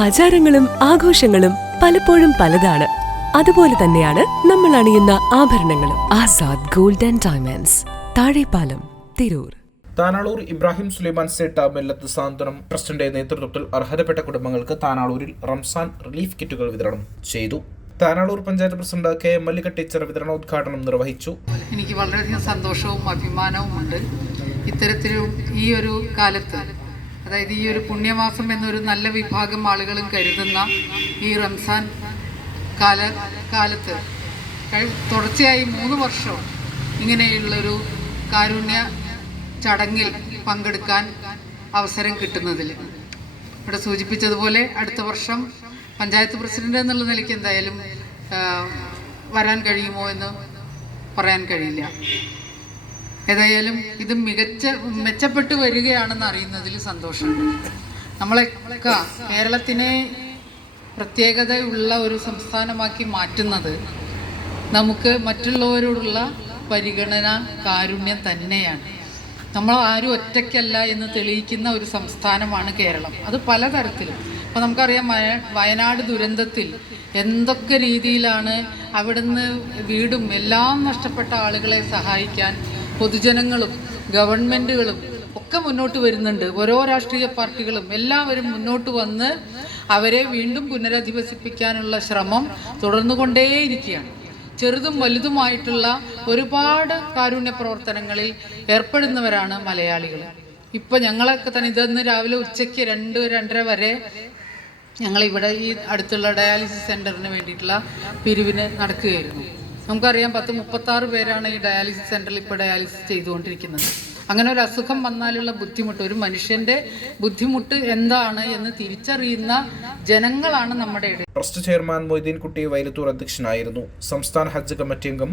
ആചാരങ്ങളും ആഘോഷങ്ങളും പലപ്പോഴും പലതാണ്. അതുപോലെ തന്നെയാണ് നമ്മൾ അണിയുന്ന ആഭരണങ്ങളും. Azad gold and diamonds Thazhepalam Tirur. Tanalur Ibrahim Sulaiman Sait Mellath Santhwanam ട്രസ്റ്റിന്റെ നേതൃത്വത്തിൽ അർഹതപ്പെട്ട കുടുംബങ്ങൾക്ക് താനാളൂരിൽ റംസാൻ റിലീഫ് കിറ്റുകൾ വിതരണം ചെയ്തു. Tanalur panchayat president K M Mallika teacher വിതരണോദ്ഘാടനം നിർവഹിച്ചു. എനിക്ക് വളരെയധികം സന്തോഷവും അഭിമാനവും ഉണ്ട് ഇത്തരത്തിലും ഈ ഒരു കാലത്ത് അതായത് ഈ ഒരു പുണ്യമാസം എന്നൊരു നല്ല വിഭാഗം ആളുകളും കരുതുന്ന ഈ റംസാൻ കാല കാലത്ത്. തുടർച്ചയായി മൂന്ന് വർഷം ഇങ്ങനെയുള്ളൊരു കാരുണ്യ ചടങ്ങിൽ പങ്കെടുക്കാൻ അവസരം കിട്ടുന്നതിൽ. ഇവിടെ സൂചിപ്പിച്ചതുപോലെ അടുത്ത വർഷം പഞ്ചായത്ത് പ്രസിഡന്റ് എന്നുള്ള നിലയ്ക്ക് എന്തായാലും വരാൻ കഴിയുമോ എന്ന് പറയാൻ കഴിയില്ല. ഏതായാലും ഇത് മികച്ച മെച്ചപ്പെട്ടു വരികയാണെന്ന് അറിയുന്നതിൽ സന്തോഷമുണ്ട്. നമ്മളൊക്കെ കേരളത്തിനെ പ്രത്യേകതയുള്ള ഒരു സംസ്ഥാനമാക്കി മാറ്റുന്നത് നമുക്ക് മറ്റുള്ളവരോടുള്ള പരിഗണന കാരുണ്യം തന്നെയാണ്. നമ്മൾ ആരും ഒറ്റയ്ക്കല്ല എന്ന് തെളിയിക്കുന്ന ഒരു സംസ്ഥാനമാണ് കേരളം. അത് പലതരത്തിലും. അപ്പോൾ നമുക്കറിയാം വയ- വയനാട് ദുരന്തത്തിൽ എന്തൊക്കെ രീതിയിലാണ് അവിടുന്ന് വീടും എല്ലാം നഷ്ടപ്പെട്ട ആളുകളെ സഹായിക്കാൻ പൊതുജനങ്ങളും ഗവൺമെന്റുകളും ഒക്കെ മുന്നോട്ട് വരുന്നുണ്ട്. ഓരോ രാഷ്ട്രീയ പാർട്ടികളും എല്ലാവരും മുന്നോട്ട് വന്ന് അവരെ വീണ്ടും പുനരധിവസിപ്പിക്കാനുള്ള ശ്രമം തുടർന്നു കൊണ്ടേയിരിക്കുകയാണ് ചെറുതും വലുതുമായിട്ടുള്ള ഒരുപാട് കാരുണ്യ പ്രവർത്തനങ്ങളിൽ ഏർപ്പെടുന്നവരാണ് മലയാളികൾ. ഇപ്പം ഞങ്ങളൊക്കെ തന്നെ ഇതൊന്ന് രാവിലെ ഉച്ചയ്ക്ക് രണ്ട് രണ്ടര വരെ ഞങ്ങളിവിടെ ഈ അടുത്തുള്ള ഡയാലിസിസ് സെന്ററിന് വേണ്ടിയിട്ടുള്ള പിരിവിന് നടക്കുകയായിരുന്നു. നമുക്കറിയാം പത്ത് മുപ്പത്താറ് പേരാണ് ഈ ഡയാലിസിസ് സെന്ററിൽ ഇപ്പോൾ ഡയാലിസിസ് ചെയ്തുകൊണ്ടിരിക്കുന്നത്. അങ്ങനെ ഒരു അസുഖം വന്നാലുള്ള ബുദ്ധിമുട്ട് ഒരു മനുഷ്യന്റെ ബുദ്ധിമുട്ട് എന്താണ് എന്ന് തിരിച്ചറിയുന്ന ജനങ്ങളാണ് നമ്മുടെ ഇടയിൽ. ട്രസ്റ്റ് ചെയർമാൻ മൊയ്തീൻ കുട്ടി വൈലത്തൂർ അധ്യക്ഷനായിരുന്നു. സംസ്ഥാന ഹജ്ജ് കമ്മിറ്റി അംഗം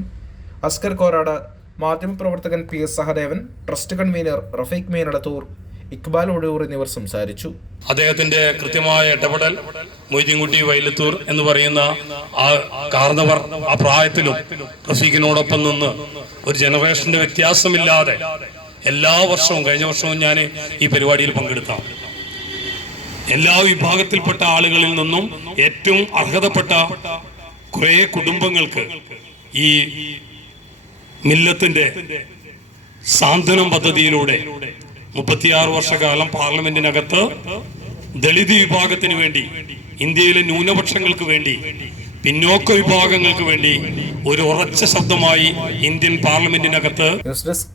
അസ്കർ കോരാട് മാധ്യമപ്രവർത്തകൻ P S Sahadevan trust convener Rafeeq Meenadathur Iqbal Ozhur എന്നിവർ സംസാരിച്ചു. അദ്ദേഹത്തിന്റെ കൃത്യമായ ഇടപെടൽ മൊയ്തീൻകുട്ടി വൈലത്തൂർ എന്ന് പറയുന്ന ആ കാർന്നവർ ആ പ്രായത്തിലും റഫീഖിനോടൊപ്പം നിന്ന് ഒരു ജനറേഷന്റെ വ്യത്യാസമില്ലാതെ എല്ലാ വർഷവും കഴിഞ്ഞ വർഷവും ഞാൻ ഈ പരിപാടിയിൽ പങ്കെടുത്താണ്. എല്ലാ വിഭാഗത്തിൽപ്പെട്ട ആളുകളിൽ നിന്നും ഏറ്റവും അർഹതപ്പെട്ട കുറെ കുടുംബങ്ങൾക്ക് ഈ മില്ലത്തിന്റെ സാന്ത്വനം പദ്ധതിയിലൂടെ മുപ്പത്തിയാറ് വർഷകാലം പാർലമെന്റിനകത്ത് ദളിത് വിഭാഗത്തിന് വേണ്ടി ഇന്ത്യയിലെ ന്യൂനപക്ഷങ്ങൾക്ക് വേണ്ടി പിന്നോക്ക വിഭാഗങ്ങൾക്ക് വേണ്ടി ഒരു ഉറച്ച ശബ്ദമായി ഇന്ത്യൻ പാർലമെന്റിനകത്ത് ന്യൂസ് ഡെസ്ക്